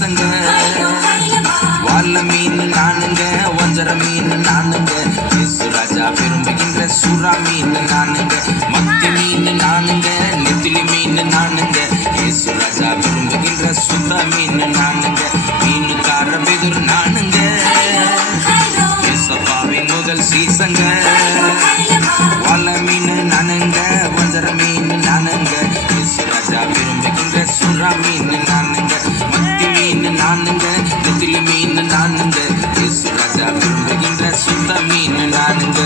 சீசங்க. வாழ மீன் நானுங்க, வஞ்சர மீன் நானுங்க, இயேசு ராஜா விரும்புகின்ற சுறா மீன் நானுங்க. மத்தி மீன் நானுங்க, நெத்திலி மீன் நானுங்க, இயேசு ராஜா விரும்புகின்ற சுறா மீன் நானுங்க. மீனுக்கார பெதுர் நானுங்க, இயேசப்பாவின் முதல் சீசங்க. வாழ மீன் நானுங்க, வஞ்சர மீன் நானுங்க, இயேசு ராஜா விரும்புகின்ற சுறா மீன் நானுங்க. மத்தி மீன் நானுங்க, நெத்திலி மீன் நானுங்க, இயேசு ராஜா விரும்புகின்ற சுத்த மீன் நானுங்க.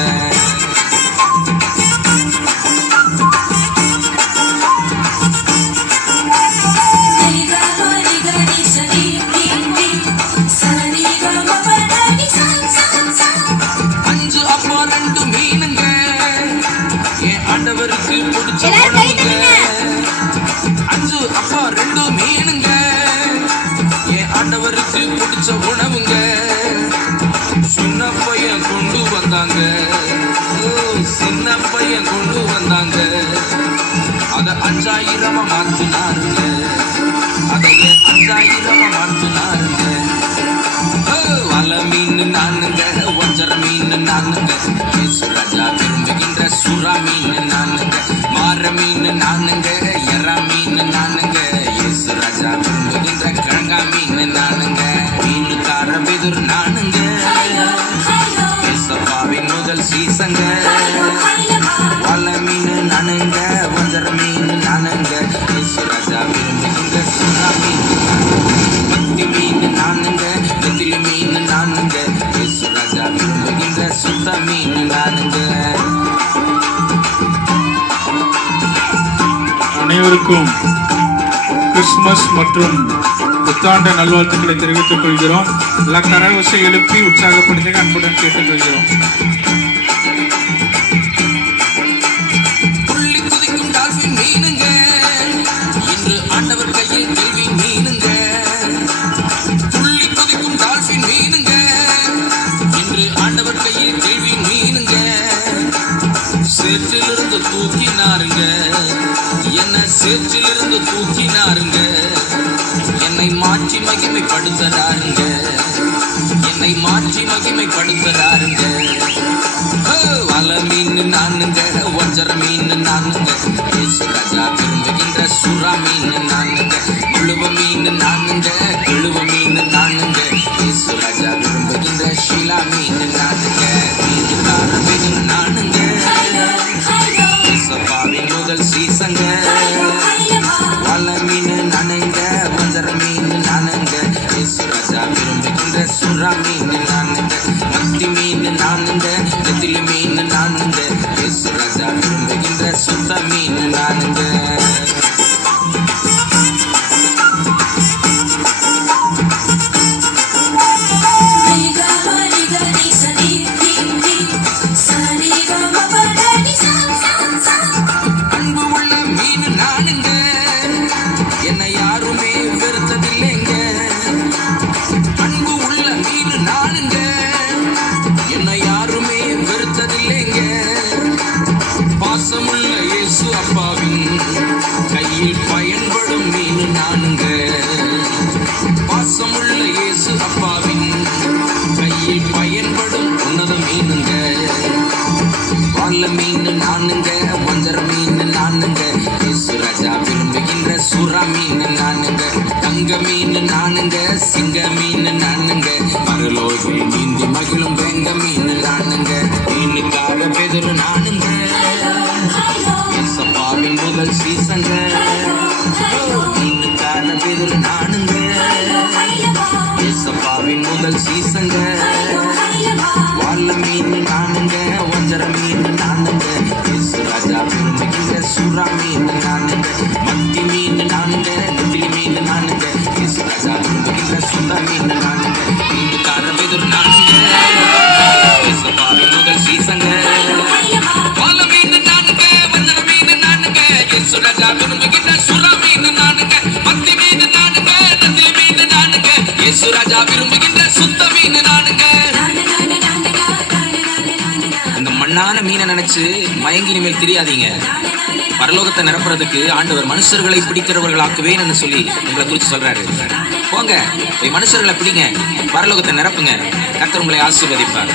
ஆண்டவருக்கு பிடிச்ச உணவுங்க. 5 அப்பா 2 மீனுங்க, என் ஆண்டவருக்கு பிடிச்ச உணவுங்க. சின்ன பையன் கொண்டு வந்தாங்க, சின்ன பையன் கொண்டு வந்தாங்க. அத 5000 மாத்தினாருங்க, அதைய 5000 மாத்தினாருங்க. வலை மீன் நானுங்க, வஞ்சர மீன் நானுங்க, இயேசு ராஜா விரும்புகின்ற சுறா மீன் நானுங்க. மாற மீன் நானுங்க, எறா மீன் நானுங்க, இயேசு ராஜா விரும்புகின்ற கிழங்கா மீன் நானுங்க. மீனுக்கார பெதுர் நானுங்க, இயேசப்பாவின் முதல் சீசங்க. வாழ மீன் நானுங்க, வஞ்சர மீன் நானுங்க, இயேசு ராஜா விரும்புகின்ற சுறா மீன் நானுங்க. மத்தி மீன் நானுங்க, நெத்திலி மீன் நானுங்க, இயேசு ராஜா விரும்புகின்ற சுத்த மீன் நானுங்க. அனைவருக்கும் கிறிஸ்துமஸ் மற்றும் புத்தாண்டு நல்வாழ்த்துக்களை தெரிவித்துக் கொள்கிறோம். எல்லா கரகோசை எழுப்பி உற்சாகப்படுத்தி அன்புடன் கேட்டுக்கொள்கிறோம். புள்ளி குதிக்கும் டால்பின் மீனுங்க, இன்று ஆண்டவர் கையில் கேள்வி மீனுங்க. புள்ளி குதிக்கும் டால்பின் மீனுங்க, இன்று ஆண்டவர் கையில் கேள்வி மீனுங்க. சேற்றிலிருந்து தூக்கினாருங்க, என்ன சேற்றிலிருந்து தூக்கினாருங்க. என்னை மாற்றி மகிமைப்படுத்துறாருங்க, என்னை மாற்றி மகிமைப்படுத்துறாருங்க. வலை மீன் நானுங்க, வஞ்சர மீன் நானுங்க, இயேசு ராஜா விரும்புகின்ற சுறா மீன் நானுங்க. முழுவ மீன் நானுங்க, கிழுவ மீன் நானுங்க, இயேசு ராஜா விரும்புகின்ற ஷீலா மீன் நானுங்க. மீனுக்கார மீன் நானுங்க, இயேசப்பாவின் முதல் சீசங்க. வாழ மீன் நானுங்க, வஞ்சர மீன் நானுங்க, இயேசு ராஜா விரும்புகின்ற சுறா மீன் நானுங்க. மத்தி மீன் நானுங்க, நெத்திலி மீன் நானுங்க, இயேசு ராஜா விரும்புகின்ற சுத்த மீன் நானுங்க. கையில் பயன்படும் மீன் நானுங்க, பாசமுள்ள இயேசு அப்பாவின் கையில் பயன்படும் உன்னத மீனுங்க. வாழ மீன் நானுங்க, வஞ்சர மீன் நானுங்க, இயேசு ராஜா விரும்புகின்ற சுறா மீன் நானுங்க. தங்க மீன் நானுங்க, சிங்க மீன் நானுங்க, மரலோகில் நீந்தி மகிழும் வெங்க மீன் நானுங்க. மீனுக்கார பெதுரு நானுங்க, இயேசப்பாவின் முதல் சீசங்க. மீனுக்கார பெதுரு நானுங்க, இயேசப்பாவின் முதல் சீசங்க. வாழ மீன் நானுங்க, வஞ்சர மீன் நானுங்க, இயேசு ராஜா விரும்புகின்ற சுறா மீன் நானுங்க. மத்தி மீன் நானுங்க, நெத்திலி மீன் நானுங்க, இயேசு ராஜா விரும்புகின்ற சுத்த மீன் நானுங்க. மீனுக்கார பெதுரு நானுங்க, இயேசப்பாவின் முதல் சீசங்க. வாழ மீன் நானுங்க, வஞ்சர மீன் நானுங்க, இயேசு ராஜா விரும்புகின்ற சுறா மீன் நானுங்க. மத்தி மீன் நானுங்க, நெத்திலி மீன் நானுங்க, இயேசு ராஜா விரும்புகின்ற சுத்த மீன் நானுங்க. இந்த மண்ணான மீனை நினைச்சு மயங்கி இனிமேல் தெரியாதீங்க. பரலோகத்தை நிரப்புறதுக்கு ஆண்டவர் மனுஷர்களை பிடிக்கிறவர்களாக்குவேன்னு சொல்லி உங்களை குறித்து சொல்றாரு. போங்க, போய் மனுஷர்களை பிடிங்க, பரலோகத்தை நிரப்புங்க. கர்த்தர் உங்களை ஆசீர்வதிப்பார்.